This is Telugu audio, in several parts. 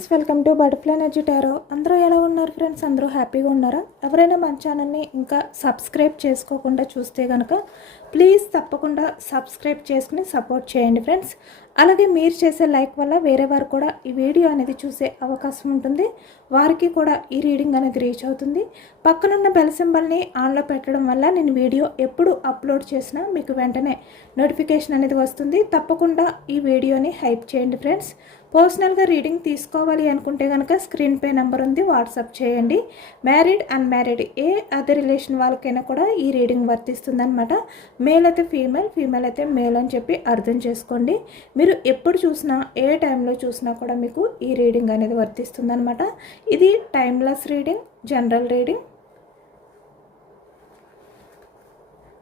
Friends, welcome to butterfly energy tarot. అందరూ ఎలా ఉన్నారు ఫ్రెండ్స్? అందరూ హ్యాపీగా ఉన్నారా? ఎవరైనా మన ఛానల్ని ఇంకా సబ్స్క్రైబ్ చేసుకోకుండా చూస్తే కనుక ప్లీజ్ తప్పకుండా సబ్స్క్రైబ్ చేసుకుని సపోర్ట్ చేయండి ఫ్రెండ్స్. అలాగే మీరు చేసే లైక్ వల్ల వేరే వారు కూడా ఈ వీడియో అనేది చూసే అవకాశం ఉంటుంది, వారికి కూడా ఈ రీడింగ్ అనేది రీచ్ అవుతుంది. పక్కనున్న బెల్ సింబల్ని ఆన్లో పెట్టడం వల్ల నేను వీడియో ఎప్పుడు అప్లోడ్ చేసినా మీకు వెంటనే నోటిఫికేషన్ అనేది వస్తుంది. తప్పకుండా ఈ వీడియోని హైప్ చేయండి ఫ్రెండ్స్. పర్సనల్గా రీడింగ్ తీసుకోవాలి అనుకుంటే కనుక స్క్రీన్ పే నెంబర్ ఉంది, వాట్సాప్ చేయండి. మ్యారీడ్ అన్మ్యారీడ్ ఏ అదర్ రిలేషన్ వాళ్ళకైనా కూడా ఈ రీడింగ్ వర్తిస్తుంది అనమాట. మేల్ అయితే ఫీమేల్, ఫీమేల్ అయితే మేల్ అని చెప్పి అర్థం చేసుకోండి. మీరు ఎప్పుడు చూసినా ఏ టైంలో చూసినా కూడా మీకు ఈ రీడింగ్ అనేది వర్తిస్తుంది అనమాట. ఇది టైమ్లెస్ రీడింగ్, జనరల్ రీడింగ్.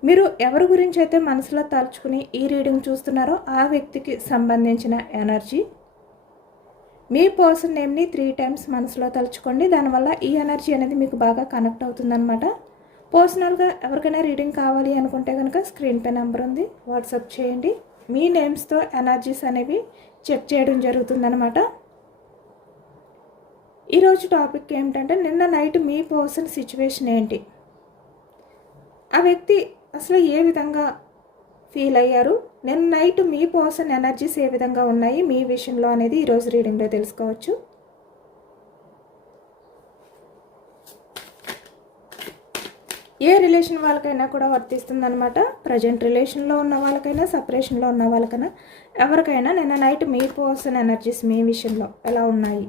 మీరు ఎవరి గురించి అయితే మనసులో తలుచుకుని ఈ రీడింగ్ చూస్తున్నారో ఆ వ్యక్తికి సంబంధించిన ఎనర్జీ. మీ పర్సన్ నేమ్ని 3 times మనసులో తలుచుకోండి. దానివల్ల ఈ ఎనర్జీ అనేది మీకు బాగా కనెక్ట్ అవుతుందన్నమాట. పర్సనల్గా ఎవరికైనా రీడింగ్ కావాలి అనుకుంటే కనుక స్క్రీన్ పే నెంబర్ ఉంది, వాట్సాప్ చేయండి. మీ నేమ్స్తో ఎనర్జీస్ అనేవి చెక్ చేయడం జరుగుతుందన్నమాట. ఈరోజు టాపిక్ ఏమిటంటే, నిన్న నైట్ మీ పర్సన్ సిచ్యువేషన్ ఏంటి, ఆ వ్యక్తి అసలు ఏ విధంగా ఫీల్ అయ్యారు, నిన్న నైట్ మీ పర్సన్ ఎనర్జీస్ ఏ విధంగా ఉన్నాయి మీ విషయంలో అనేది ఈరోజు రీడింగ్లో తెలుసుకోవచ్చు. ఏ రిలేషన్ వాళ్ళకైనా కూడా వర్తిస్తుందన్నమాట. ప్రజెంట్ రిలేషన్లో ఉన్న వాళ్ళకైనా, సపరేషన్లో ఉన్న వాళ్ళకైనా, ఎవరికైనా నిన్న నైట్ మీ పర్సన్ ఎనర్జీస్ మీ విషయంలో ఎలా ఉన్నాయి.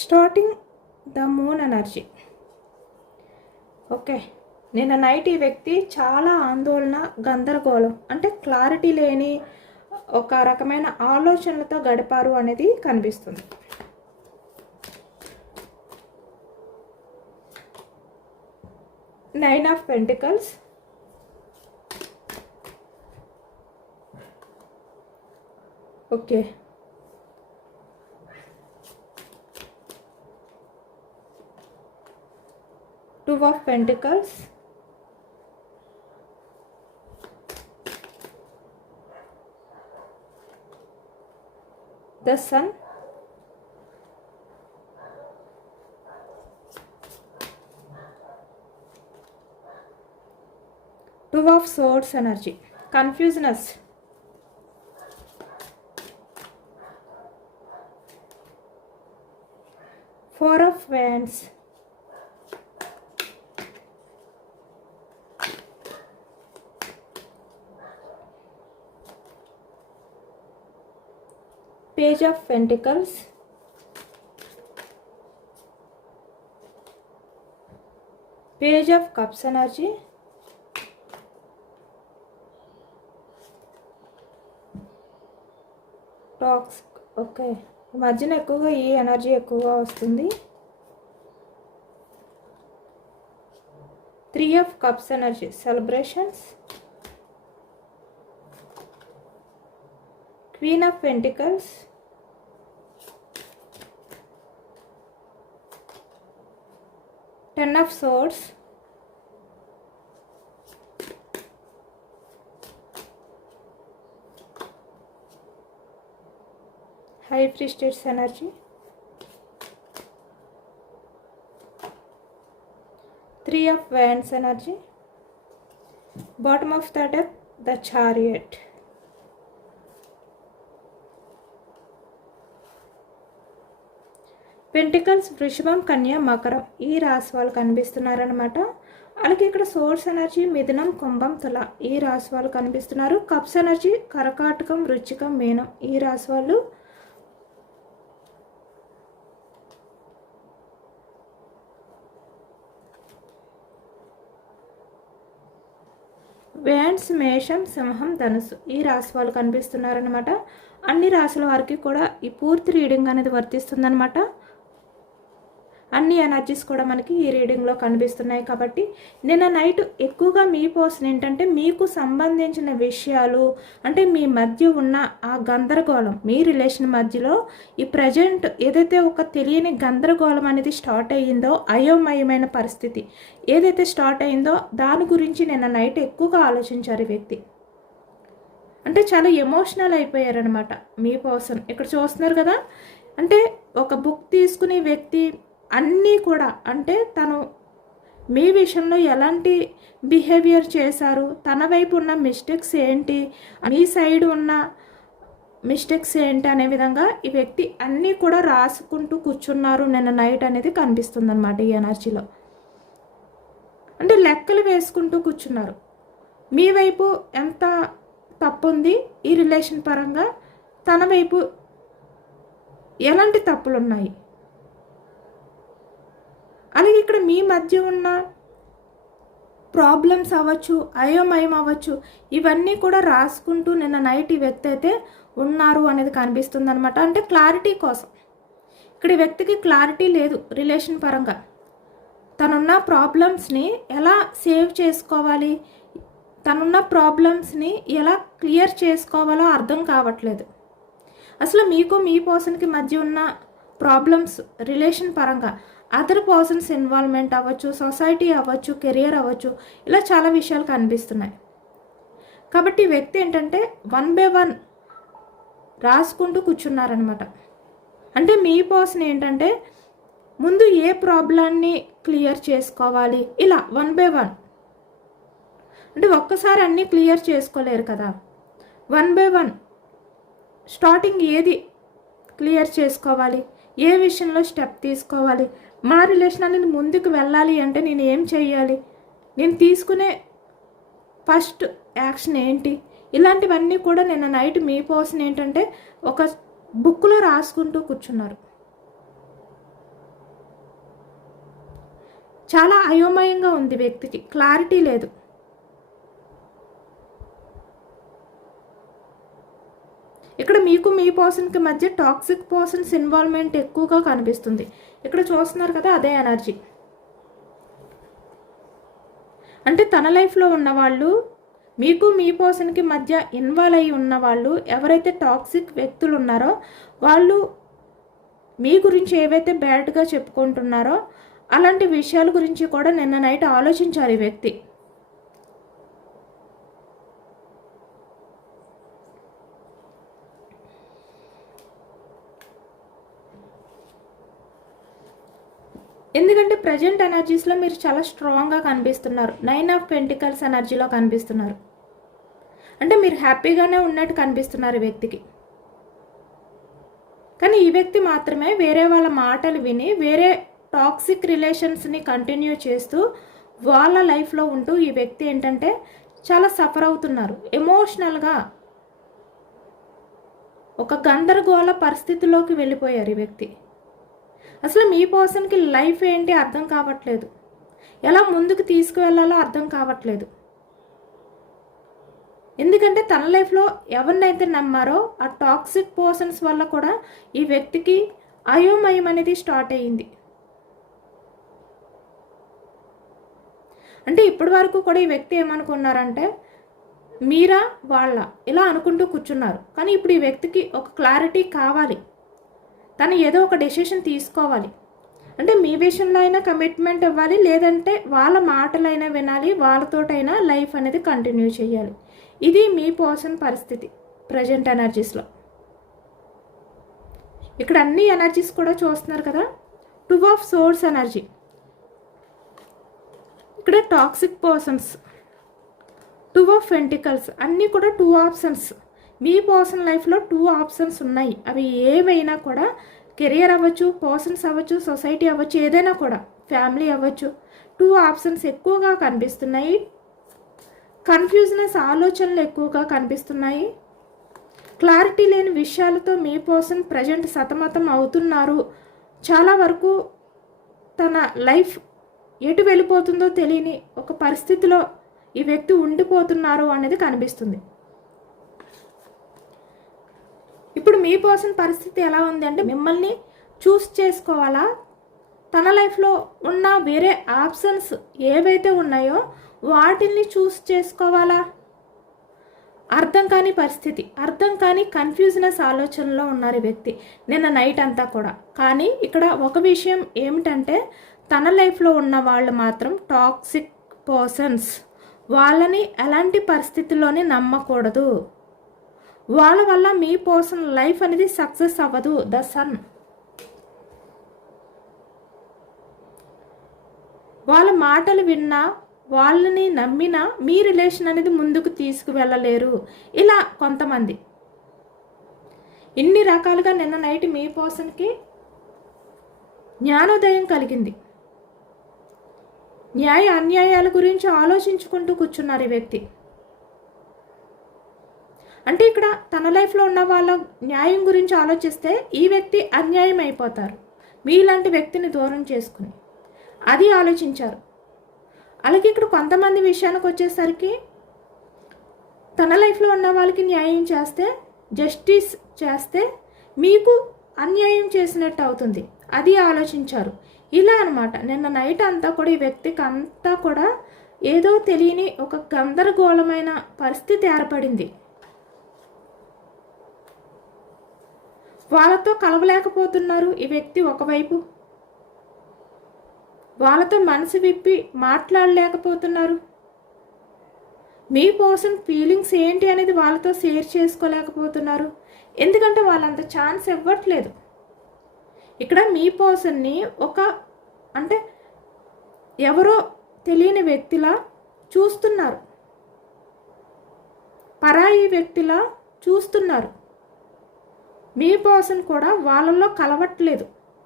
Starting the moon energy. Okay, నిన్న నైట్ ఈ వ్యక్తి చాలా ఆందోళన, గందరగోళం, అంటే క్లారిటీ లేని ఒక రకమైన ఆలోచనలతో గడిపారు అనేది కనిపిస్తుంది. Nine of pentacles, okay, Two of Pentacles, the Sun, Two of Swords energy, confusedness, Four of Wands, Page of Pentacles, Page of Cups energy, Toxic. Okay, ఈ మధ్యన ఎక్కువగా ఈ ఎనర్జీ ఎక్కువగా వస్తుంది. 3 of Cups energy, Celebrations, Queen of Pentacles, Ten of Swords, High Priestess energy, 3 of Wands energy, bottom of the deck, the Chariot. Pentacles, వృషభం, కన్య, మకరం ఈ రాశి వాళ్ళు కనిపిస్తున్నారనమాట. అలాగే ఇక్కడ సోర్స్ ఎనర్జీ మిథునం, కుంభం, తుల ఈ రాశి వాళ్ళు కనిపిస్తున్నారు. కప్స్ ఎనర్జీ కర్కాటకం, వృశ్చికం, మీనం ఈ రాశి వాళ్ళు. వ్యాన్స్, మేషం, సింహం, ధనుసు ఈ రాశి వాళ్ళు కనిపిస్తున్నారనమాట. అన్ని రాశుల వారికి కూడా ఈ పూర్తి రీడింగ్ అనేది వర్తిస్తుందనమాట. అన్ని ఎనర్జీస్ కూడా మనకి ఈ రీడింగ్లో కనిపిస్తున్నాయి. కాబట్టి నిన్న నైట్ ఎక్కువగా మీ పర్సన్ ఏంటంటే మీకు సంబంధించిన విషయాలు, అంటే మీ మధ్య ఉన్న ఆ గందరగోళం, మీ రిలేషన్ మధ్యలో ఈ ప్రజెంట్ ఏదైతే ఒక తెలియని గందరగోళం అనేది స్టార్ట్ అయ్యిందో, అయోమయమైన పరిస్థితి ఏదైతే స్టార్ట్ అయిందో దాని గురించి నిన్న నైట్ ఎక్కువగా ఆలోచించారు ఈ వ్యక్తి. అంటే చాలా ఎమోషనల్ అయిపోయారనమాట మీ పర్సన్. ఇక్కడ చూస్తున్నారు కదా, అంటే ఒక బుక్ తీసుకునే వ్యక్తి అన్నీ కూడా, అంటే తను మీ విషయంలో ఎలాంటి బిహేవియర్ చేశారు, తన వైపు ఉన్న మిస్టేక్స్ ఏంటి, మీ సైడ్ ఉన్న మిస్టేక్స్ ఏంటి అనే విధంగా ఈ వ్యక్తి అన్నీ కూడా రాసుకుంటూ కూర్చున్నారు నిన్న నైట్ అనేది కనిపిస్తుంది అనమాట ఈ ఎనర్జీలో. అంటే లెక్కలు వేసుకుంటూ కూర్చున్నారు. మీ వైపు ఎంత తప్పు ఉంది ఈ రిలేషన్ పరంగా, తన వైపు ఎలాంటి తప్పులు ఉన్నాయి, అలాగే ఇక్కడ మీ మధ్య ఉన్న ప్రాబ్లమ్స్ అవ్వచ్చు, అయోమయం అవ్వచ్చు, ఇవన్నీ కూడా రాసుకుంటూ నిన్న నైట్ ఈ వ్యక్తి అయితే ఉన్నారు అనేది కనిపిస్తుంది అనమాట. అంటే క్లారిటీ కోసం. ఇక్కడ ఈ వ్యక్తికి క్లారిటీ లేదు రిలేషన్ పరంగా. తనున్న ప్రాబ్లమ్స్ని ఎలా సేవ్ చేసుకోవాలి, తనున్న ప్రాబ్లమ్స్ని ఎలా క్లియర్ చేసుకోవాలో అర్థం కావట్లేదు. అసలు మీకు మీ పర్సన్కి మధ్య ఉన్న ప్రాబ్లమ్స్ రిలేషన్ పరంగా అదర్ పర్సన్స్ ఇన్వాల్వ్మెంట్ అవ్వచ్చు, సొసైటీ అవ్వచ్చు, కెరియర్ అవ్వచ్చు, ఇలా చాలా విషయాలు కనిపిస్తున్నాయి. కాబట్టి ఈ వ్యక్తి ఏంటంటే 1 by 1 రాసుకుంటూ కూర్చున్నారనమాట. అంటే మీ పర్సన్ ఏంటంటే ముందు ఏ ప్రాబ్లాన్ని క్లియర్ చేసుకోవాలి, ఇలా 1 by 1. అంటే ఒక్కసారి అన్నీ క్లియర్ చేసుకోలేరు కదా. 1 by 1 స్టార్టింగ్ ఏది క్లియర్ చేసుకోవాలి, ఏ విషయంలో స్టెప్ తీసుకోవాలి, మా రిలేషన్ అనేది ముందుకు వెళ్ళాలి అంటే నేను ఏం చేయాలి, నేను తీసుకునే ఫస్ట్ యాక్షన్ ఏంటి, ఇలాంటివన్నీ కూడా నిన్న నైట్ మీ పర్సన్ ఏంటంటే ఒక బుక్లో రాసుకుంటూ కూర్చున్నారు. చాలా అయోమయంగా ఉంది వ్యక్తికి, క్లారిటీ లేదు. ఇక్కడ మీకు మీ పర్సన్కి మధ్య టాక్సిక్ పర్సన్స్ ఇన్వాల్వ్మెంట్ ఎక్కువగా కనిపిస్తుంది. ఇక్కడ చూస్తున్నారు కదా, అదే ఎనర్జీ. అంటే తన లైఫ్లో ఉన్నవాళ్ళు, మీకు మీ పర్సన్కి మధ్య ఇన్వాల్వ్ అయి ఉన్నవాళ్ళు, ఎవరైతే టాక్సిక్ వ్యక్తులు ఉన్నారో వాళ్ళు మీ గురించి ఏవైతే బ్యాడ్గా చెప్పుకుంటున్నారో అలాంటి విషయాల గురించి కూడా నిన్న నైట్ ఆలోచించారు ఈ వ్యక్తి. ఎందుకంటే ప్రజెంట్ ఎనర్జీస్లో మీరు చాలా స్ట్రాంగ్గా కనిపిస్తున్నారు. 9 of Pentacles ఎనర్జీలో కనిపిస్తున్నారు. అంటే మీరు హ్యాపీగానే ఉన్నట్టు కనిపిస్తున్నారు ఈ వ్యక్తికి. కానీ ఈ వ్యక్తి మాత్రమే వేరే వాళ్ళ మాటలు విని వేరే టాక్సిక్ రిలేషన్స్ని కంటిన్యూ చేస్తూ వాళ్ళ లైఫ్లో ఉంటూ ఈ వ్యక్తి ఏంటంటే చాలా సఫర్ అవుతున్నారు. ఎమోషనల్గా ఒక గందరగోళ పరిస్థితిలోకి వెళ్ళిపోయారు ఈ వ్యక్తి. అసలు మీ పర్సన్కి లైఫ్ ఏంటి అర్థం కావట్లేదు, ఎలా ముందుకు తీసుకువెళ్ళాలో అర్థం కావట్లేదు. ఎందుకంటే తన లైఫ్లో ఎవరినైతే నమ్మారో ఆ టాక్సిక్ పర్సన్స్ వల్ల కూడా ఈ వ్యక్తికి అయోమయం అనేది స్టార్ట్ అయ్యింది. అంటే ఇప్పటి వరకు కూడా ఈ వ్యక్తి ఏమనుకున్నారంటే మీరా వాళ్ళ ఇలా అనుకుంటూ కూర్చున్నారు. కానీ ఇప్పుడు ఈ వ్యక్తికి ఒక క్లారిటీ కావాలి, తను ఏదో ఒక డెసిషన్ తీసుకోవాలి. అంటే మీ విషయంలో అయినా కమిట్మెంట్ ఇవ్వాలి, లేదంటే వాళ్ళ మాటలైనా వినాలి, వాళ్ళతోటైనా లైఫ్ అనేది కంటిన్యూ చేయాలి. ఇది మీ పర్సన్ పరిస్థితి ప్రజెంట్ ఎనర్జీస్లో. ఇక్కడ అన్ని ఎనర్జీస్ కూడా చూస్తున్నారు కదా. 2 of Swords ఎనర్జీ, ఇక్కడ టాక్సిక్ పర్సన్స్, 2 of Pentacles, అన్నీ కూడా 2 ఆప్షన్స్. మీ పర్సన్ లైఫ్లో 2 ఆప్షన్స్ ఉన్నాయి. అవి ఏవైనా కూడా కెరియర్ అవ్వచ్చు, పర్సన్స్ అవ్వచ్చు, సొసైటీ అవ్వచ్చు, ఏదైనా కూడా ఫ్యామిలీ అవ్వచ్చు. 2 ఆప్షన్స్ ఎక్కువగా కనిపిస్తున్నాయి. కన్ఫ్యూజనెస్ ఆలోచనలు ఎక్కువగా కనిపిస్తున్నాయి. క్లారిటీ లేని విషయాలతో మీ పర్సన్ ప్రజెంట్ సతమతం అవుతున్నారు. చాలా వరకు తన లైఫ్ ఎటు వెళ్ళిపోతుందో తెలియని ఒక పరిస్థితిలో ఈ వ్యక్తి ఉండిపోతున్నారు అనేది కనిపిస్తుంది. ఇప్పుడు మీ పర్సన్ పరిస్థితి ఎలా ఉంది అంటే మిమ్మల్ని చూస్ చేసుకోవాలా, తన లైఫ్లో ఉన్న వేరే ఆప్షన్స్ ఏవైతే ఉన్నాయో వాటిని చూస్ చేసుకోవాలా? అర్థం కాని పరిస్థితి, అర్థం కాని కన్ఫ్యూజనెస్ ఆలోచనలో ఉన్నారు ఈ వ్యక్తి నిన్న నైట్ అంతా కూడా. కానీ ఇక్కడ ఒక విషయం ఏమిటంటే తన లైఫ్లో ఉన్న వాళ్ళు మాత్రం టాక్సిక్ పర్సన్స్. వాళ్ళని ఎలాంటి పరిస్థితుల్లోనే నమ్మకూడదు. వాళ్ళ వల్ల మీ పర్సన్ లైఫ్ అనేది సక్సెస్ అవ్వదు. ద సన్. వాళ్ళ మాటలు విన్నా, వాళ్ళని నమ్మినా మీ రిలేషన్ అనేది ముందుకు తీసుకువెళ్ళలేరు. ఇలా కొంతమంది ఇన్ని రకాలుగా నిన్న నైట్ మీ పర్సన్కి జ్ఞానోదయం కలిగింది. న్యాయ అన్యాయాల గురించి ఆలోచించుకుంటూ కూర్చున్నారు ఈ వ్యక్తి. అంటే ఇక్కడ తన లైఫ్లో ఉన్న వాళ్ళ న్యాయం గురించి ఆలోచిస్తే ఈ వ్యక్తి అన్యాయం అయిపోతారు. మీలాంటి వ్యక్తిని దూరం చేసుకుని అది ఆలోచించారు. అలాగే ఇక్కడ కొంతమంది విషయానికి వచ్చేసరికి తన లైఫ్లో ఉన్న వాళ్ళకి న్యాయం చేస్తే, జస్టిస్ చేస్తే మీకు అన్యాయం చేసినట్టు అవుతుంది. అది ఆలోచించారు. ఇలా అనమాట నిన్న నైట్ అంతా కూడా ఈ వ్యక్తికి అంతా కూడా ఏదో తెలియని ఒక గందరగోళమైన పరిస్థితి ఏర్పడింది. వాళ్ళతో కలవలేకపోతున్నారు ఈ వ్యక్తి. ఒకవైపు వాళ్ళతో మనసు విప్పి మాట్లాడలేకపోతున్నారు. మీ పర్సన్ ఫీలింగ్స్ ఏంటి అనేది వాళ్ళతో షేర్ చేసుకోలేకపోతున్నారు. ఎందుకంటే వాళ్ళంత ఛాన్స్ ఇవ్వట్లేదు. ఇక్కడ మీ పర్సన్ని అంటే ఎవరో తెలియని వ్యక్తిలా చూస్తున్నారు, పరాయి వ్యక్తిలా చూస్తున్నారు. మీ పర్సన్ కూడా వాళ్ళల్లో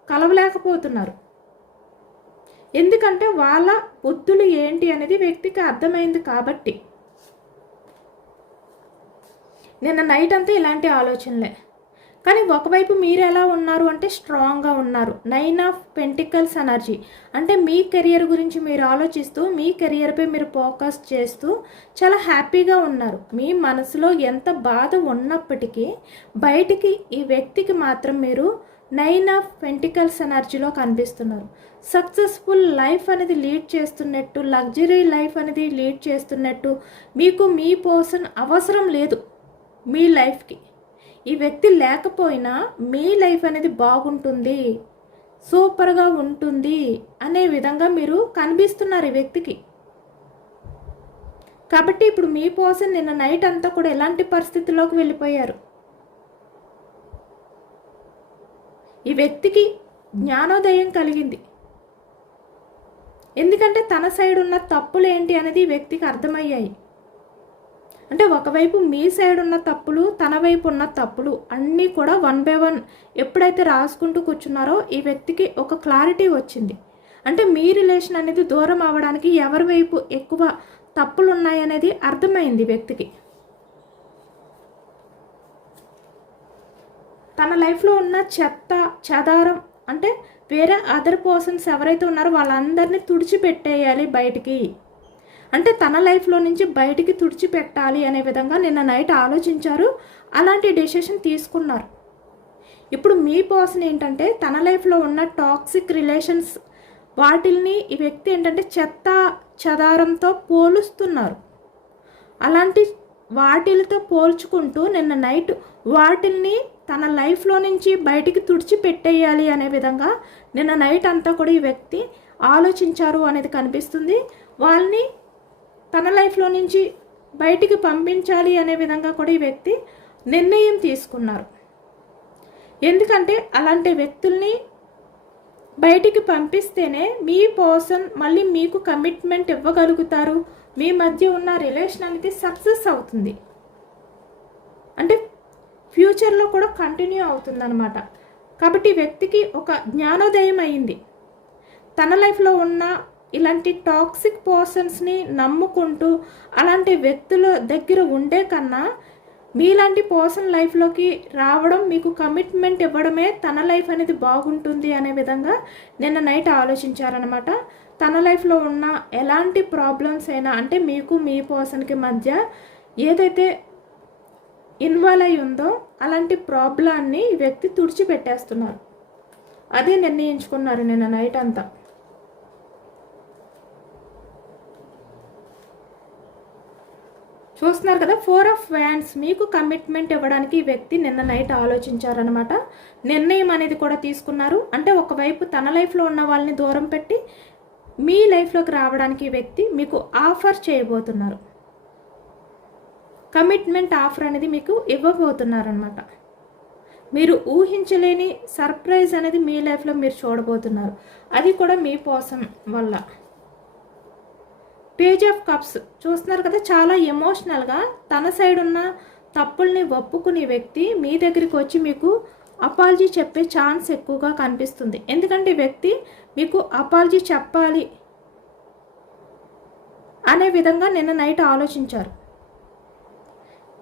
కలవలేకపోతున్నారు. ఎందుకంటే వాళ్ళ బుద్ధులు ఏంటి అనేది వ్యక్తికి అర్థమైంది కాబట్టి. నిన్న నైట్ అంతా ఇలాంటి ఆలోచనలే. కానీ ఒకవైపు మీరు ఎలా ఉన్నారు అంటే స్ట్రాంగ్గా ఉన్నారు. 9 ఆఫ్ పెంటికల్స్ ఎనర్జీ అంటే మీ కెరియర్ గురించి మీరు ఆలోచిస్తూ, మీ కెరియర్పై మీరు ఫోకస్ చేస్తూ చాలా హ్యాపీగా ఉన్నారు. మీ మనసులో ఎంత బాధ ఉన్నప్పటికీ బయటికి ఈ వ్యక్తికి మాత్రం మీరు 9 ఆఫ్ పెంటికల్స్ ఎనర్జీలో కనిపిస్తున్నారు. సక్సెస్ఫుల్ లైఫ్ అనేది లీడ్ చేస్తున్నట్టు, లగ్జరీ లైఫ్ అనేది లీడ్ చేస్తున్నట్టు, మీకు మీ పర్సన్ అవసరం లేదు మీ లైఫ్కి. ఈ వ్యక్తి లేకపోయినా మీ లైఫ్ అనేది బాగుంటుంది, సూపర్గా ఉంటుంది అనే విధంగా మీరు కనిపిస్తున్నారు ఈ వ్యక్తికి. కాబట్టి ఇప్పుడు మీ పర్సన్ నిన్న నైట్ అంతా కూడా ఎలాంటి పరిస్థితుల్లోకి వెళ్ళిపోయారు. ఈ వ్యక్తికి జ్ఞానోదయం కలిగింది. ఎందుకంటే తన సైడ్ ఉన్న తప్పులు ఏంటి అనేది ఈ వ్యక్తికి అర్థమయ్యాయి. అంటే ఒకవైపు మీ సైడ్ ఉన్న తప్పులు, తన వైపు ఉన్న తప్పులు అన్నీ కూడా 1 by 1 ఎప్పుడైతే రాసుకుంటూ కూర్చున్నారో ఈ వ్యక్తికి ఒక క్లారిటీ వచ్చింది. అంటే మీ రిలేషన్ అనేది దూరం అవ్వడానికి ఎవరి వైపు ఎక్కువ తప్పులు ఉన్నాయనేది అర్థమైంది వ్యక్తికి. తన లైఫ్లో ఉన్న చెత్త చెదారం అంటే వేరే అదర్ పర్సన్స్ ఎవరైతే ఉన్నారో వాళ్ళందరినీ తుడిచిపెట్టేయాలి బయటికి. అంటే తన లైఫ్లో నుంచి బయటికి తుడిచిపెట్టాలి అనే విధంగా నిన్న నైట్ ఆలోచించారు. అలాంటి డెసిషన్ తీసుకున్నారు. ఇప్పుడు మీ పర్సన్ ఏంటంటే తన లైఫ్లో ఉన్న టాక్సిక్ రిలేషన్స్ వాటిల్ని ఈ వ్యక్తి ఏంటంటే చెత్త చెదారంతో పోలుస్తున్నారు. అలాంటి వాటిలతో పోల్చుకుంటూ నిన్న నైట్ వాటిల్ని తన లైఫ్లో నుంచి బయటికి తుడిచిపెట్టేయాలి అనే విధంగా నిన్న నైట్ అంతా కూడా ఈ వ్యక్తి ఆలోచించారు అనేది కనిపిస్తుంది. వాళ్ళని తన లైఫ్లో నుంచి బయటికి పంపించాలి అనే విధంగా కూడా ఈ వ్యక్తి నిర్ణయం తీసుకున్నారు. ఎందుకంటే అలాంటి వ్యక్తుల్ని బయటికి పంపిస్తేనే మీ పర్సన్ మళ్ళీ మీకు కమిట్మెంట్ ఇవ్వగలుగుతారు. మీ మధ్య ఉన్న రిలేషన్ అనేది సక్సెస్ అవుతుంది. అంటే ఫ్యూచర్లో కూడా కంటిన్యూ అవుతుందన్నమాట. కాబట్టి ఈ వ్యక్తికి ఒక జ్ఞానోదయం అయింది. తన లైఫ్లో ఉన్న ఇలాంటి టాక్సిక్ పర్సన్స్ని నమ్ముకుంటూ అలాంటి వ్యక్తుల దగ్గర ఉండే కన్నా మీలాంటి పర్సన్ లైఫ్లోకి రావడం, మీకు కమిట్మెంట్ ఇవ్వడమే తన లైఫ్ అనేది బాగుంటుంది అనే విధంగా నిన్న నైట్ ఆలోచించారనమాట. తన లైఫ్లో ఉన్న ఎలాంటి ప్రాబ్లమ్స్ అయినా అంటే మీకు మీ పర్సన్కి మధ్య ఏదైతే ఇన్వాల్వ్ అయి ఉందో అలాంటి ప్రాబ్లాన్ని వ్యక్తి తుడిచిపెట్టేస్తున్నారు. అదే నిర్ణయించుకున్నారు నిన్న నైట్ అంతా. చూస్తున్నారు కదా, 4 ఆఫ్ వ్యాండ్స్. మీకు కమిట్మెంట్ ఇవ్వడానికి ఈ వ్యక్తి నిన్న నైట్ ఆలోచించారనమాట. నిర్ణయం అనేది కూడా తీసుకున్నారు. అంటే ఒకవైపు తన లైఫ్లో ఉన్న వాళ్ళని దూరం పెట్టి మీ లైఫ్లోకి రావడానికి ఈ వ్యక్తి మీకు ఆఫర్ చేయబోతున్నారు. కమిట్మెంట్ ఆఫర్ అనేది మీకు ఇవ్వబోతున్నారనమాట. మీరు ఊహించలేని సర్ప్రైజ్ అనేది మీ లైఫ్లో మీరు చూడబోతున్నారు. అది కూడా మీ కోసం వల్ల. పేజ్ ఆఫ్ కప్స్ చూస్తున్నారు కదా, చాలా ఎమోషనల్గా తన సైడ్ ఉన్న తప్పుల్ని ఒప్పుకునే వ్యక్తి మీ దగ్గరికి వచ్చి మీకు అపాలజీ చెప్పే ఛాన్స్ ఎక్కువగా కనిపిస్తుంది. ఎందుకంటే ఈ వ్యక్తి మీకు అపాలజీ చెప్పాలి అనే విధంగా నిన్న నైట్ ఆలోచించారు.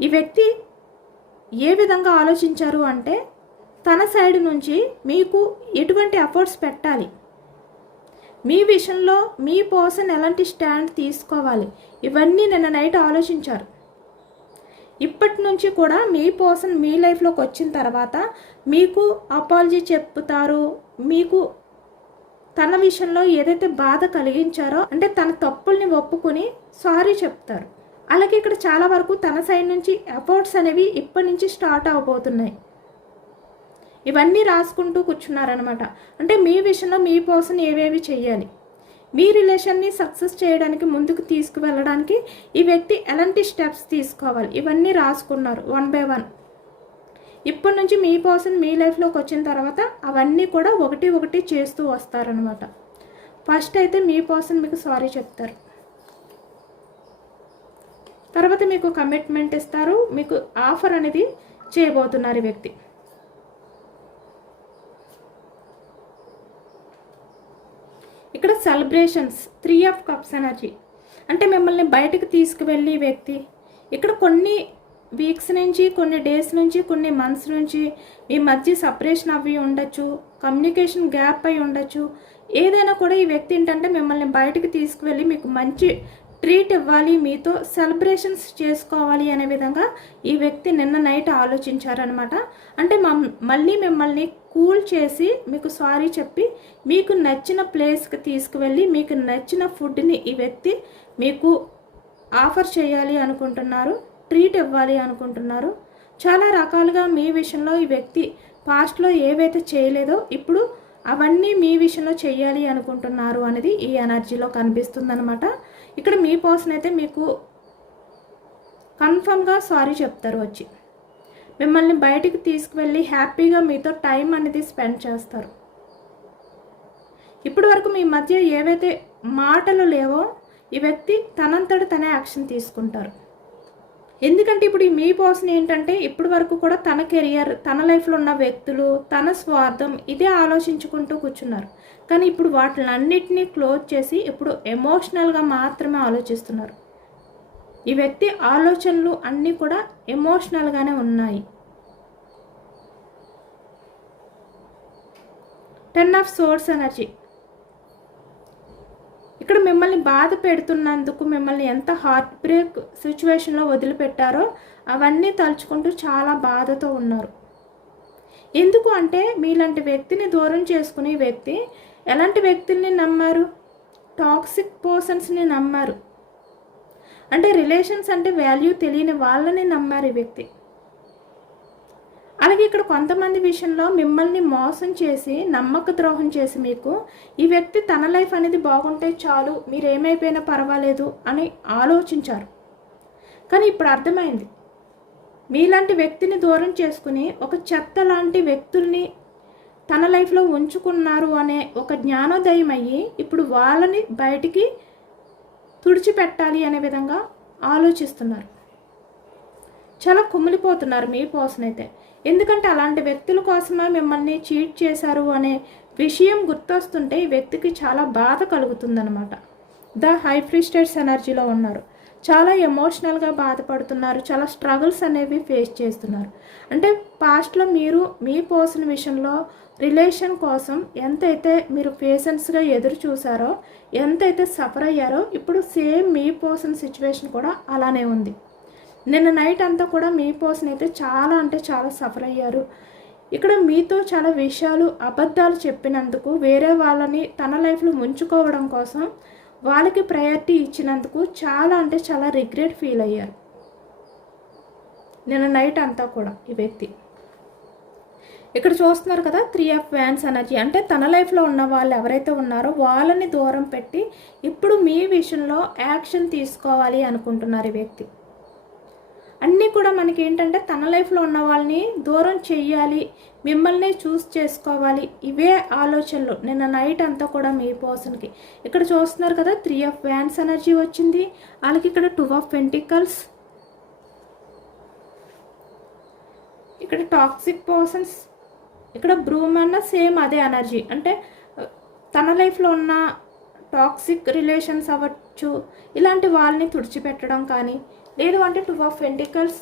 ఈ వ్యక్తి ఏ విధంగా ఆలోచించారు అంటే, తన సైడ్ నుంచి మీకు ఎటువంటి ఎఫర్ట్స్ పెట్టాలి, మీ విషయంలో మీ పర్సన్ ఎలాంటి స్టాండ్ తీసుకోవాలి, ఇవన్నీ నిన్న నైట్ ఆలోచించారు. ఇప్పటి నుంచి కూడా మీ పర్సన్ మీ లైఫ్లోకి వచ్చిన తర్వాత మీకు అపాలజీ చెప్తారు. మీకు తన విషయంలో ఏదైతే బాధ కలిగించారో అంటే తన తప్పుల్ని ఒప్పుకొని సారీ చెప్తారు. అలాగే ఇక్కడ చాలా వరకు తన సైడ్ నుంచి ఎఫర్ట్స్ అనేవి ఇప్పటి నుంచి స్టార్ట్ అవబోతున్నాయి. ఇవన్నీ రాసుకుంటూ కూర్చున్నారనమాట. అంటే మీ విషయంలో మీ పర్సన్ ఏవేవి చెయ్యాలి, మీ రిలేషన్ని సక్సెస్ చేయడానికి ముందుకు తీసుకువెళ్ళడానికి ఈ వ్యక్తి ఎలాంటి స్టెప్స్ తీసుకోవాలి, ఇవన్నీ రాసుకున్నారు 1 by 1. ఇప్పటి నుంచి మీ పర్సన్ మీ లైఫ్లోకి వచ్చిన తర్వాత అవన్నీ కూడా ఒకటి ఒకటి చేస్తూ వస్తారనమాట. ఫస్ట్ అయితే మీ పర్సన్ మీకు సారీ చెప్తారు, తర్వాత మీకు కమిట్మెంట్ ఇస్తారు, మీకు ఆఫర్ అనేది చేయబోతున్నారు ఈ వ్యక్తి. ఇక్కడ సెలబ్రేషన్స్, 3 ఆఫ్ కప్స్ ఎనర్జీ. అంటే మిమ్మల్ని బయటకు తీసుకువెళ్ళి వ్యక్తి ఇక్కడ కొన్ని వీక్స్ నుంచి, కొన్ని డేస్ నుంచి, కొన్ని మంత్స్ నుంచి మీ మధ్య సపరేషన్ అవి ఉండొచ్చు, కమ్యూనికేషన్ గ్యాప్ అయి ఉండొచ్చు. ఏదైనా కూడా ఈ వ్యక్తి ఏంటంటే మిమ్మల్ని బయటకు తీసుకువెళ్ళి మీకు మంచి ట్రీట్ ఇవ్వాలి, మీతో సెలబ్రేషన్స్ చేసుకోవాలి అనే విధంగా ఈ వ్యక్తి నిన్న నైట్ ఆలోచించారనమాట. అంటే మళ్ళీ మిమ్మల్ని కూల్ చేసి మీకు సారీ చెప్పి మీకు నచ్చిన ప్లేస్కి తీసుకువెళ్ళి మీకు నచ్చిన ఫుడ్ని ఈ వ్యక్తి మీకు ఆఫర్ చేయాలి అనుకుంటున్నారు, ట్రీట్ ఇవ్వాలి అనుకుంటున్నారు. చాలా రకాలుగా మీ విషయంలో ఈ వ్యక్తి పాస్ట్లో ఏవైతే చేయలేదో ఇప్పుడు అవన్నీ మీ విషయంలో చేయాలి అనుకుంటున్నారు అనేది ఈ ఎనర్జీలో కనిపిస్తుందన్నమాట. ఇక్కడ మీ పర్సన్ అయితే మీకు కన్ఫర్మ్గా సారీ చెప్తారు, వచ్చి మిమ్మల్ని బయటికి తీసుకువెళ్ళి హ్యాపీగా మీతో టైం అనేది స్పెండ్ చేస్తారు. ఇప్పటి వరకు మీ మధ్య ఏవైతే మాటలు లేవో ఈ వ్యక్తి తనంతట తనే యాక్షన్ తీసుకుంటారు. ఎందుకంటే ఇప్పుడు మీ పర్సన్ ఏంటంటే ఇప్పటి వరకు కూడా తన కెరియర్, తన లైఫ్లో ఉన్న వ్యక్తులు, తన స్వార్థం ఇదే ఆలోచించుకుంటూ కూర్చున్నారు. కానీ ఇప్పుడు వాటిని అన్నిటినీ క్లోజ్ చేసి ఇప్పుడు ఎమోషనల్గా మాత్రమే ఆలోచిస్తున్నారు. ఈ వ్యక్తి ఆలోచనలు అన్నీ కూడా ఎమోషనల్గానే ఉన్నాయి. 10 ఆఫ్ సోర్స్ ఎనర్జీ. ఇక్కడ మిమ్మల్ని బాధ పెడుతున్నందుకు, మిమ్మల్ని ఎంత హార్ట్ బ్రేక్ సిచ్యువేషన్లో వదిలిపెట్టారో అవన్నీ తలుచుకుంటూ చాలా బాధతో ఉన్నారు. ఎందుకు అంటే మీలాంటి వ్యక్తిని దూరం చేసుకునే వ్యక్తి ఎలాంటి వ్యక్తుల్ని నమ్మారు, టాక్సిక్ పర్సన్స్ని నమ్మారు. అంటే రిలేషన్స్ అంటే వాల్యూ తెలియని వాళ్ళని నమ్మారు ఈ వ్యక్తి. అలాగే ఇక్కడ కొంతమంది విషయంలో మిమ్మల్ని మోసం చేసి, నమ్మక ద్రోహం చేసి మీకు ఈ వ్యక్తి తన లైఫ్ అనేది బాగుంటే చాలు, మీరు ఏమైపోయినా పర్వాలేదు అని ఆలోచించారు. కానీ ఇప్పుడు అర్థమైంది, మీలాంటి వ్యక్తిని దూరం చేసుకుని ఒక చెత్త లాంటి వ్యక్తుల్ని తన లైఫ్లో ఉంచుకున్నారు అనే ఒక జ్ఞానోదయం అయ్యి ఇప్పుడు వాళ్ళని బయటికి తుడిచిపెట్టాలి అనే విధంగా ఆలోచిస్తున్నారు. చాలా కుమిలిపోతున్నారు మీ పర్సన్ అయితే. ఎందుకంటే అలాంటి వ్యక్తుల కోసమే మిమ్మల్ని చీట్ చేశారు అనే విషయం గుర్తొస్తుంటే ఈ వ్యక్తికి చాలా బాధ కలుగుతుందన్నమాట. ద హై ప్రీస్టెస్ ఎనర్జీలో ఉన్నారు. చాలా ఎమోషనల్గా బాధపడుతున్నారు, చాలా స్ట్రగుల్స్ అనేవి ఫేస్ చేస్తున్నారు. అంటే పాస్ట్లో మీరు మీ పర్సన్ విషయంలో రిలేషన్ కోసం ఎంతైతే మీరు పేషెన్స్గా ఎదురు చూసారో, ఎంతైతే సఫర్ అయ్యారో ఇప్పుడు సేమ్ మీ పర్సన్ సిచ్యువేషన్ కూడా అలానే ఉంది. నిన్న నైట్ అంతా కూడా మీ పర్సన్ అయితే చాలా అంటే చాలా సఫర్ అయ్యారు. ఇక్కడ మీతో చాలా విషయాలు అబద్ధాలు చెప్పినందుకు, వేరే వాళ్ళని తన లైఫ్లో ముంచుకోవడం కోసం వాళ్ళకి ప్రయారిటీ ఇచ్చినందుకు చాలా అంటే చాలా రిగ్రెట్ ఫీల్ అయ్యారు నిన్న నైట్ అంతా కూడా ఈ వ్యక్తి. ఇక్కడ చూస్తున్నారు కదా 3 ఆఫ్ వ్యాండ్స్ ఎనర్జీ, అంటే తన లైఫ్లో ఉన్న వాళ్ళు ఎవరైతే ఉన్నారో వాళ్ళని దూరం పెట్టి ఇప్పుడు మీ విషయంలో యాక్షన్ తీసుకోవాలి అనుకుంటున్నారు ఈ వ్యక్తి. అన్నీ కూడా మనకి ఏంటంటే తన లైఫ్లో ఉన్న వాళ్ళని దూరం చెయ్యాలి, మిమ్మల్ని చూస్ చేసుకోవాలి, ఇవే ఆలోచనలు నిన్న నైట్ అంతా కూడా మీ పర్సన్కి. ఇక్కడ చూస్తున్నారు కదా 3 ఆఫ్ వ్యాండ్స్ ఎనర్జీ వచ్చింది, వాళ్ళకి ఇక్కడ 2 ఆఫ్ పెంటికల్స్, ఇక్కడ టాక్సిక్ పర్సన్స్, ఇక్కడ బ్రూమ్ అన్న సేమ్ అదే ఎనర్జీ, అంటే తన లైఫ్లో ఉన్న టాక్సిక్ రిలేషన్స్ అవ్వచ్చు, ఇలాంటి వాళ్ళని తుడిచిపెట్టడం కానీ, లేదు అంటే 2 ఆఫ్ పెంటికల్స్,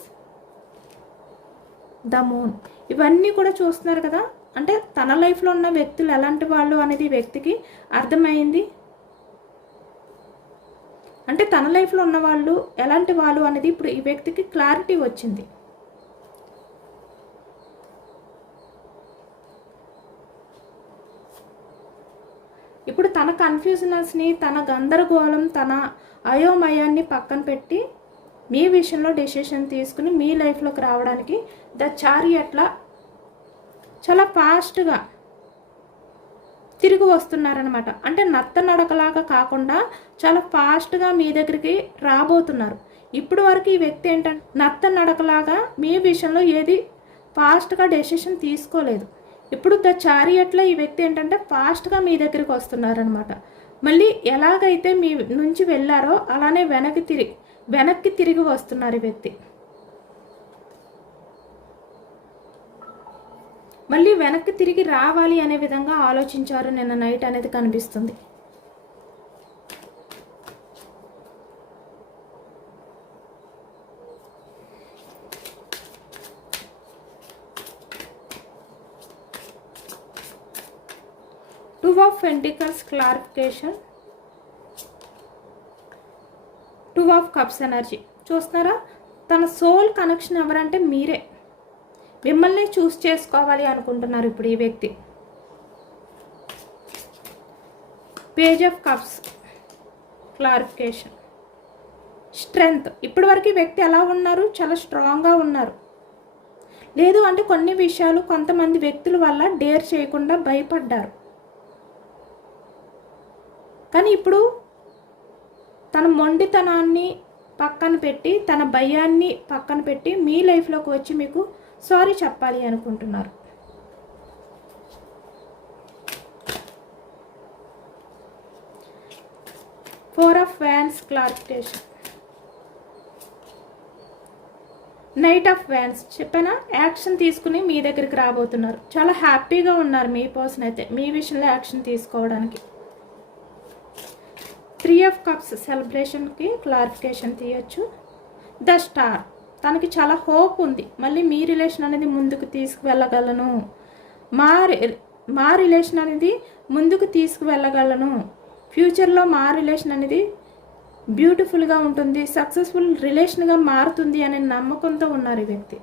ద మూన్, ఇవన్నీ కూడా చూస్తున్నారు కదా. అంటే తన లైఫ్లో ఉన్న వ్యక్తులు ఎలాంటి వాళ్ళు అనేది వ్యక్తికి అర్థమైంది. అంటే తన లైఫ్లో ఉన్న వాళ్ళు ఎలాంటి వాళ్ళు అనేది ఇప్పుడు ఈ వ్యక్తికి క్లారిటీ వచ్చింది. ఇప్పుడు తన కన్ఫ్యూజనెస్ని, తన గందరగోళం, తన అయోమయాన్ని పక్కన పెట్టి మీ విషయంలో డెసిషన్ తీసుకుని మీ లైఫ్లోకి రావడానికి ద చారియట్లా చాలా ఫాస్ట్గా తిరిగి వస్తున్నారనమాట. అంటే నత్త నడకలాగా కాకుండా చాలా ఫాస్ట్గా మీ దగ్గరికి రాబోతున్నారు. ఇప్పుడు వరకు ఈ వ్యక్తి ఏంటంటే నత్త నడకలాగా మీ విషయంలో ఏది ఫాస్ట్గా డెసిషన్ తీసుకోలేదు. ఇప్పుడు ద చారియట్లో ఈ వ్యక్తి ఏంటంటే ఫాస్ట్గా మీ దగ్గరికి వస్తున్నారనమాట. మళ్ళీ ఎలాగైతే మీ నుంచి వెళ్ళారో అలానే వెనక్కి తిరిగి వస్తున్నారు ఈ వ్యక్తి. మళ్ళీ వెనక్కి తిరిగి రావాలి అనే విధంగా ఆలోచించారు నిన్న నైట్ అనేది కనిపిస్తుంది. Two of Pentacles clarification, 2 of cups energy చూస్తున్నారా. తన సోల్ కనెక్షన్ ఎవరంటే మీరే, మిమ్మల్ని చూస్ చేసుకోవాలి అనుకుంటున్నారు ఇప్పుడు ఈ వ్యక్తి. Page of cups clarification, strength, ఇప్పటి వరకు ఈ వ్యక్తి ఎలా ఉన్నారు, చాలా స్ట్రాంగ్గా ఉన్నారు. లేదు అంటే కొన్ని విషయాలు కొంతమంది వ్యక్తుల వల్ల డేర్ చేయకుండా భయపడ్డారు. కానీ ఇప్పుడు తన మొండితనాన్ని పక్కన పెట్టి, తన భయాన్ని పక్కన పెట్టి మీ లైఫ్లోకి వచ్చి మీకు సారీ చెప్పాలి అనుకుంటున్నారు. Four of wands clarification, knight of wands చెప్పానా, యాక్షన్ తీసుకుని మీ దగ్గరికి రాబోతున్నారు. చాలా హ్యాపీగా ఉన్నారు మీ పర్సన్ అయితే మీ విషయంలో యాక్షన్ తీసుకోవడానికి. 3 ఆఫ్ కప్స్ సెలబ్రేషన్కి క్లారిఫికేషన్ తీయచ్చు. ద స్టార్, తనకి చాలా హోప్ ఉంది, మళ్ళీ మీ రిలేషన్ అనేది ముందుకు తీసుకువెళ్ళగలను, మా రిలేషన్ అనేది ముందుకు తీసుకువెళ్ళగలను, ఫ్యూచర్లో మా రిలేషన్ అనేది బ్యూటిఫుల్గా ఉంటుంది, సక్సెస్ఫుల్ రిలేషన్గా మారుతుంది అనే నమ్మకంతో ఉన్నారు ఈ వ్యక్తి.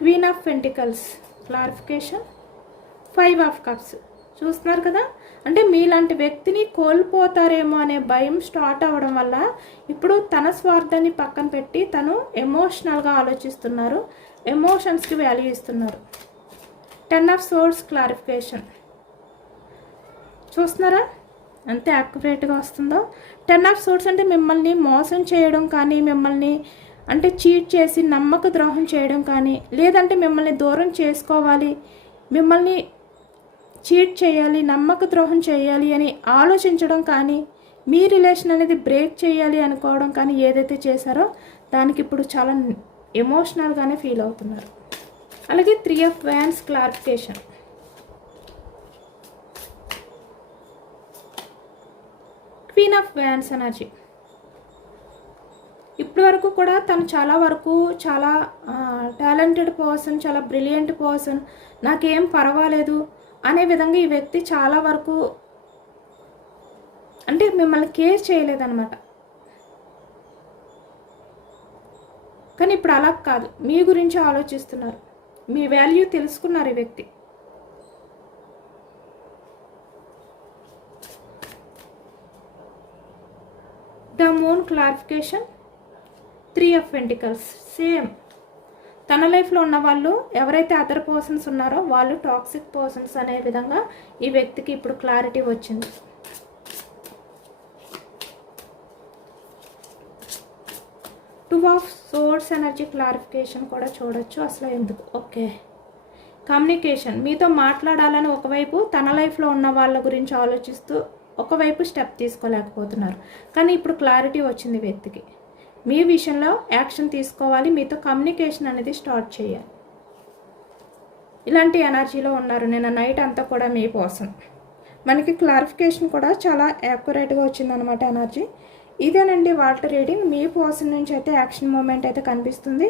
Queen of pentacles clarification, 5 of cups చూస్తున్నారు కదా. అంటే మీలాంటి వ్యక్తిని కోల్పోతారేమో అనే భయం స్టార్ట్ అవ్వడం వల్ల ఇప్పుడు తన స్వార్థాన్ని పక్కన పెట్టి తను ఎమోషనల్గా ఆలోచిస్తున్నారు, ఎమోషన్స్కి వాల్యూ ఇస్తున్నారు. 10 ఆఫ్ సోర్స్ క్లారిఫికేషన్ చూస్తున్నారా అంతే యాక్యురేట్గా వస్తుందో. 10 ఆఫ్ సోర్స్ అంటే మిమ్మల్ని మోసం చేయడం కానీ, మిమ్మల్ని అంటే చీట్ చేసి నమ్మక ద్రోహం చేయడం కానీ, లేదంటే మిమ్మల్ని దూరం చేసుకోవాలి, మిమ్మల్ని చీట్ చేయాలి, నమ్మక ద్రోహం చేయాలి అని ఆలోచించడం కానీ, మీ రిలేషన్ అనేది బ్రేక్ చేయాలి అనుకోవడం కానీ ఏదైతే చేశారో దానికి ఇప్పుడు చాలా ఎమోషనల్గానే ఫీల్ అవుతున్నారు. అలాగే 3 of wands clarification, queen of wands energy, ఇప్పటి వరకు కూడా తను చాలా వరకు చాలా టాలెంటెడ్ పర్సన్, చాలా బ్రిలియంట్ పర్సన్, నాకేం పర్వాలేదు అనే విధంగా ఈ వ్యక్తి చాలా వరకు అంటే మిమ్మల్ని కేర్ చేయలేదన్నమాట. కానీ ఇప్పుడు అలా కాదు, మీ గురించి ఆలోచిస్తున్నారు. మీ వాల్యూ తెలుసుకున్నారు ఈ వ్యక్తి. The moon clarification, 3 of pentacles. Same తన లైఫ్లో ఉన్న వాళ్ళు ఎవరైతే అదర్ పర్సన్స్ ఉన్నారో వాళ్ళు టాక్సిక్ పర్సన్స్ అనే విధంగా ఈ వ్యక్తికి ఇప్పుడు క్లారిటీ వచ్చింది. Two of swords energy clarification కూడా చూడొచ్చు. అసలు ఎందుకు? Okay, communication. మీతో మాట్లాడాలని ఒకవైపు తన లైఫ్లో ఉన్న వాళ్ళ గురించి ఆలోచిస్తూ ఒకవైపు స్టెప్ తీసుకోలేకపోతున్నారు. కానీ ఇప్పుడు క్లారిటీ వచ్చింది వ్యక్తికి. మీ విషయంలో యాక్షన్ తీసుకోవాలి, మీతో కమ్యూనికేషన్ అనేది స్టార్ట్ చేయాలి. ఇలాంటి ఎనర్జీలో ఉన్నారు నిన్న నైట్ అంతా కూడా మీ పర్సన్. మనకి క్లారిఫికేషన్ కూడా చాలా యాక్యురేట్గా వచ్చిందనమాట ఎనర్జీ. ఇదేనండి వాటర్ రీడింగ్. మీ పర్సన్ నుంచి అయితే యాక్షన్ మూమెంట్ అయితే కనిపిస్తుంది.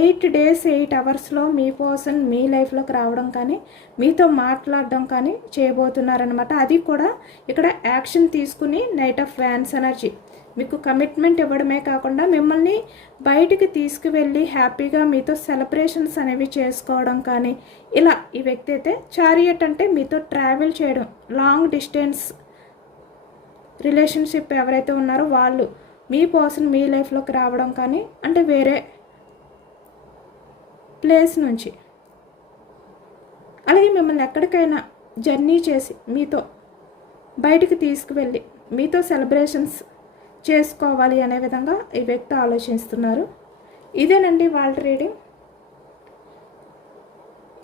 8 days 8 hours మీ పర్సన్ మీ లైఫ్లోకి రావడం కానీ మీతో మాట్లాడడం కానీ చేయబోతున్నారనమాట. అది కూడా ఇక్కడ యాక్షన్ తీసుకుని నైట్ ఆఫ్ వ్యాన్స్ ఎనర్జీ మీకు కమిట్మెంట్ ఇవ్వడమే కాకుండా మిమ్మల్ని బయటికి తీసుకువెళ్ళి హ్యాపీగా మీతో సెలబ్రేషన్స్ అనేవి చేసుకోవడం కానీ ఇలా ఈ వ్యక్తి అయితే. చారియట్ అంటే మీతో ట్రావెల్ చేయడం, లాంగ్ డిస్టెన్స్ రిలేషన్షిప్ ఎవరైతే ఉన్నారో వాళ్ళు మీ పర్సన్ మీ లైఫ్లోకి రావడం కానీ, అంటే వేరే ప్లేస్ నుంచి, అలాగే మిమ్మల్ని ఎక్కడికైనా జర్నీ చేసి మీతో బయటికి తీసుకువెళ్ళి మీతో సెలబ్రేషన్స్ చేసుకోవాలి అనే విధంగా ఈ వ్యక్తి ఆలోచిస్తున్నారు. ఇదేనండి వాళ్ళ రీడింగ్.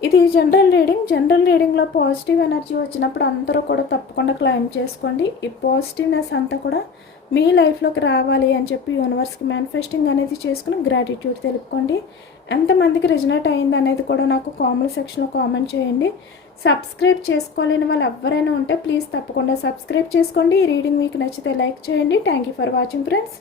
ఇది జనరల్ రీడింగ్. జనరల్ రీడింగ్లో పాజిటివ్ ఎనర్జీ వచ్చినప్పుడు అందరూ కూడా తప్పకుండా క్లైమ్ చేసుకోండి. ఈ పాజిటివ్నెస్ అంతా కూడా మీ లైఫ్లోకి రావాలి అని చెప్పి యూనివర్స్కి మేనిఫెస్టింగ్ అనేది చేసుకుని గ్రాటిట్యూడ్ తెలుపుకోండి. ఎంతమందికి రిజనేట్ అయింది అనేది కూడా నాకు కామెంట్ సెక్షన్లో కామెంట్ చేయండి. సబ్స్క్రైబ్ చేసుకోలేని వాళ్ళు ఎవరైనా ఉంటే ప్లీజ్ తప్పకుండా సబ్స్క్రైబ్ చేసుకోండి. ఈ రీడింగ్ మీకు నచ్చితే లైక్ చేయండి. Thank you for watching friends.